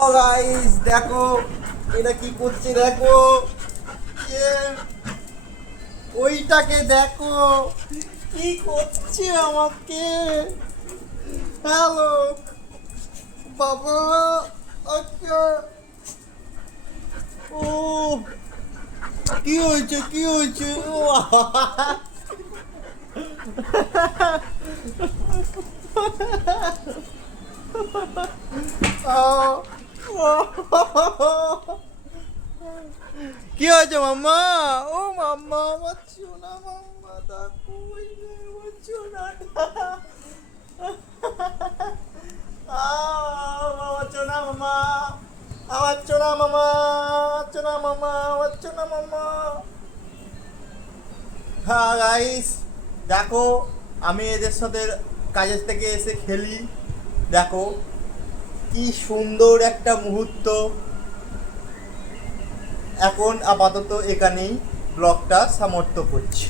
Guys দেখো এটা কি করছে, দেখো ওইটাকে দেখো কি করছে আমাকে। হ্যালো বাবা, আচ্ছা ও কি হয়েছে কি হয়েছে ও কি হয়েছে মাম্মা? ও মাম্মা, আমার সোনা মাম্মা, দেখো আমার সোনাটা। আমার সোনা মামা, আমার সোনা মামা, সোনা মামা, আমার সোনা মামা। হ্যাঁ গাইস দেখো, আমি এদের সাথে কাজের থেকে এসে খেলি। দেখো কি সুন্দর একটা মুহূর্ত। এখন আপাতত এখানেই ব্লগটা সমাপ্ত করছি।